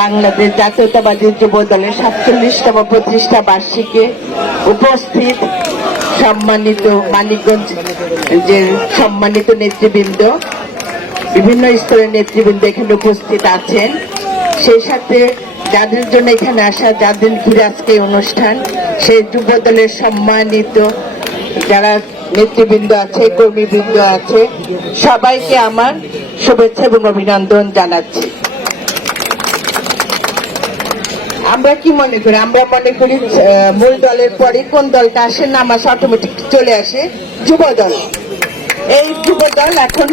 বাংলাদেশ জাতীয়তাবাদী যুব দলের সাতচল্লিশতম প্রতিষ্ঠা বার্ষিকে উপস্থিত সম্মানিত মানিকগঞ্জ যে সম্মানিত নেতৃবৃন্দ, বিভিন্ন স্তরের নেতৃবৃন্দ এখানে উপস্থিত আছেন। সেই সাথে যাদের জন্য এখানে আসা, যাদের ঘিরে আজকে অনুষ্ঠান, সেই যুব দলের সম্মানিত যারা নেতৃবৃন্দ আছে, কর্মীবৃন্দ আছে, সবাইকে আমার শুভেচ্ছা এবং অভিনন্দন জানাচ্ছি। আমরা কি মনে করি? আমরা মনে করি মূল দলের পরে কোন দলটা আসে না আমার অটোমেটিক চলে আসে যুব দল। এই যুব দল এখন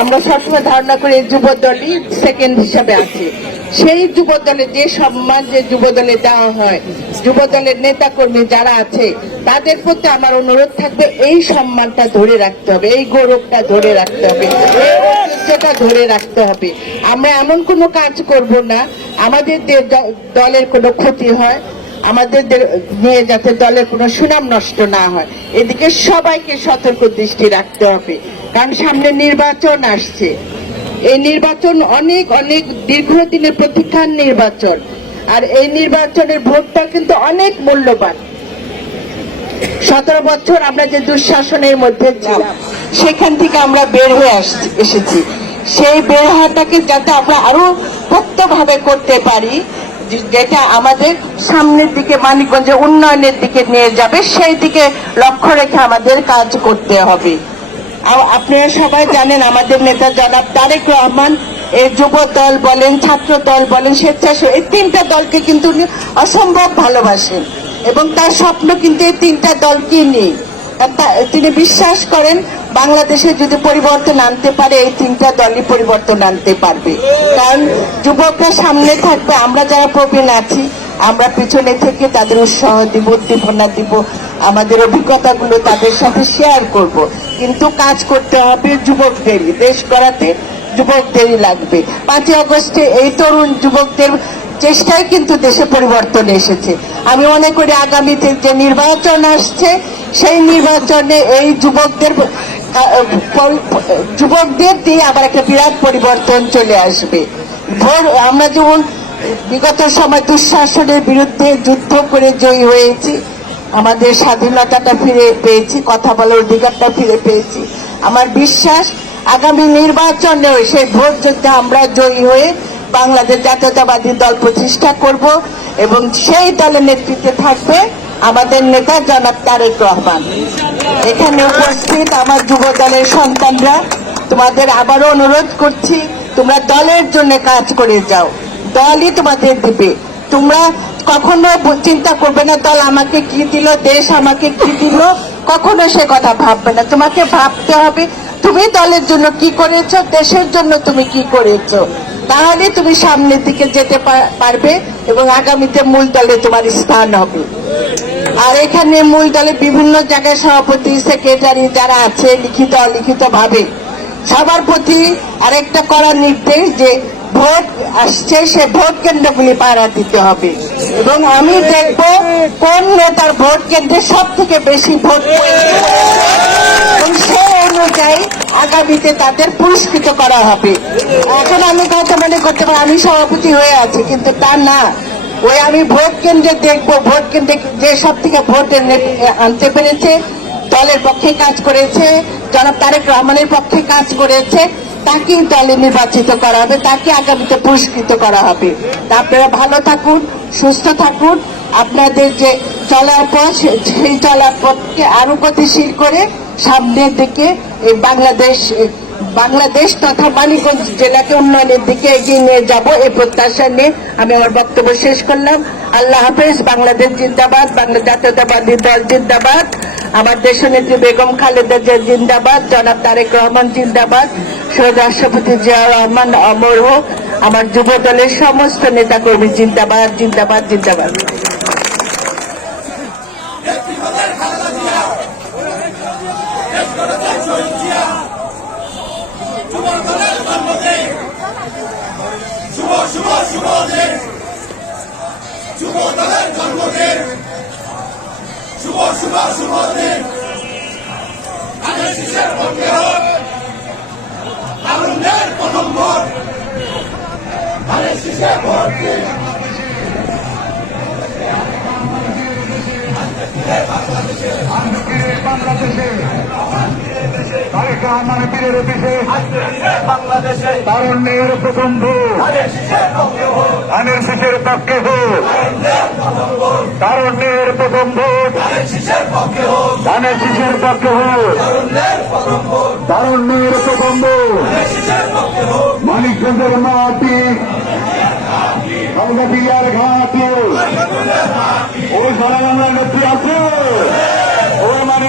আমরা সবসময় ধারণা করি যুব দলই সেকেন্ড হিসাবে আছে। সেই যুব দলে যে সম্মান যে যুব দলে দেওয়া হয়, যুব দলের নেতা কর্মী যারা আছে, তাদের প্রতি আমার অনুরোধ থাকবে, এই সম্মানটা ধরে রাখতে হবে, এই গৌরবটা ধরে রাখতে হবে। এই ধরে রাখতে হবে। আমরা এমন কোনো কাজ করব না। আমাদের দলের কোনো ক্ষতি হয়, আমাদের নিয়ে যাতে দলের কোনো সুনাম নষ্ট না হয়, এদিকে সবাইকে সতর্ক দৃষ্টি রাখতে হবে। কারণ সামনে নির্বাচন আসছে। এই নির্বাচন অনেক অনেক দীর্ঘদিনের প্রতীক্ষার নির্বাচন। আর এই নির্বাচনের ভোটটা কিন্তু অনেক মূল্যবান। সতেরো বছর আমরা যে দুঃশাসনের মধ্যে ছিলাম। সেখান থেকে আমরা বের হয়ে এসেছি। সেই বের হওয়াটাকে যাতে আমরা আরও ভাবে করতে পারি যেটা আমাদের সামনের দিকে মানিকগঞ্জে উন্নয়নের দিকে নিয়ে যাবে, সেই দিকে লক্ষ্য রেখে আমাদের কাজ করতে হবে। আপনারা সবাই জানেন, আমাদের নেতা জনাব তারেক রহমান এই যুব দল বলেন ছাত্র দল বলেন স্বেচ্ছাসেবী এই তিনটা দলকে কিন্তু উনি অসম্ভব ভালোবাসেন। এবং তার স্বপ্ন কিন্তু এই তিনটা দলকে নিয়ে আর তিনি বিশ্বাস করেন বাংলাদেশে যদি পরিবর্তন আনতে পারে, এই তিনটা দলই পরিবর্তন আনতে পারবে। কারণ যুবকরা সামনে থাকবে, আমরা যারা প্রবীণ আছি, আমরা পিছনে থেকে তাদের উৎসাহ দিব, উদ্দীপনা দিব, আমাদের অভিজ্ঞতাগুলো তাদের সাথে শেয়ার করব। কিন্তু কাজ করতে হবে যুবকদেরই দেশ গড়াতে যুবকদেরই লাগবে। পাঁচই অগস্টে এই তরুণ যুবকদের চেষ্টায় কিন্তু দেশে পরিবর্তন এসেছে। আমি মনে করি আগামীতে যে নির্বাচন আসছে, সেই নির্বাচনে এই যুবকদের যুবকদের দিয়ে আবার একটা বিরাট পরিবর্তন চলে আসবে। ভোর আমরা যেমন বিগত সময় দুঃশাসনের বিরুদ্ধে যুদ্ধ করে জয়ী হয়েছি, আমাদের স্বাধীনতাটা ফিরে পেয়েছি, কথা বলার অধিকারটা ফিরে পেয়েছি। আমার বিশ্বাস, আগামী নির্বাচনেও সেই ভোট যুদ্ধে আমরা জয়ী হয়ে বাংলাদেশ জাতীয়তাবাদী দল প্রতিষ্ঠা করব এবং সেই দলের নেতৃত্বে থাকবে আমাদের নেতা জনাব তারেক রহমান। এখানে উপস্থিত আমার যুব দলের সন্তানরা, তোমাদের আবারও অনুরোধ করছি, তোমরা দলের জন্য কাজ করে যাও। দলই তোমাদের দিবে। তোমরা কখনো চিন্তা করবে না, দল আমাকে কি দিল, দেশ আমাকে কি দিল, কখনো সে কথা ভাববে না। তোমাকে ভাবতে হবে, তুমি দলের জন্য কি করেছ, দেশের জন্য তুমি কি করেছ। তাহলে তুমি সামনের দিকে যেতে পারবে এবং আগামীতে মূল দলে তোমার স্থান হবে। আর এখানে মূল দলে বিভিন্ন জায়গায় সভাপতি সেক্রেটারি যারা আছে, লিখিত অলিখিত ভাবে সবার প্রতি আরেকটা করার নির্দেশ যে ভোট আসছে, সে ভোট কেন্দ্রগুলি পাড়া দিতে হবে। এবং আমি দেখব কোন নেতার ভোট কেন্দ্রে সব থেকে বেশি ভোট এবং সেই অনুযায়ী আগামীতে তাদের পুরস্কৃত করা হবে। এখন আমি কথা মনে করতে পারি, আমি সভাপতি হয়ে আছি, কিন্তু তা না। ওই আমি ভোট কেন্দ্রে দেখব, ভোট কেন্দ্রে যে সব থেকে ভোট আনতে পেরেছে, দলের পক্ষে কাজ করেছে, জনাব তারেক রহমানের পক্ষে কাজ করেছে, তাকেই দলে নির্বাচিত করা হবে, তাকে আগামীতে পুরস্কৃত করা হবে। তা আপনারা ভালো থাকুন, সুস্থ থাকুন, আপনাদের যে চলার পথ সেই চলার পথকে আরও গতিশীল করে সামনের দিকে বাংলাদেশ বাংলাদেশ তথা মানিকগঞ্জ জেলাকে উন্নয়নের দিকে এগিয়ে নিয়ে যাব এই প্রত্যাশা নিয়ে আমি আমার বক্তব্য শেষ করলাম। আল্লাহ হাফেজ, বাংলাদেশ জিন্দাবাদ, বাংলা জাতীয়তাবাদী দল জিন্দাবাদ, আমার দেশনেত্রী বেগম খালেদা জিয়া জিন্দাবাদ, জনাব তারেক রহমান জিন্দাবাদ শহীদ রাষ্ট্রপতি জিয়া রহমান অমর হোক, আমার যুব দলের সমস্ত নেতাকর্মী জিন্দাবাদ জিন্দাবাদ জিন্দাবাদ। শুভ শুভ দিন আমি শিশের পক্ষে হোক আনন্দের প্রথম ভোট আমি শিশে ভোট দিন বাংলাদেশে তারেক রহমান পীরের অফিসে। বাংলাদেশে। তারণ্যের প্রকম্ভ আনের ধানের শিশের পক্ষে হোক। তারণ্যের প্রকম্ভ মানিকগঞ্জের মাটি। হালকা বিয়ার ঘাট। ও সারা বাংলা নেত্রী আছে।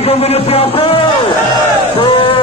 Vamos pro Piauí!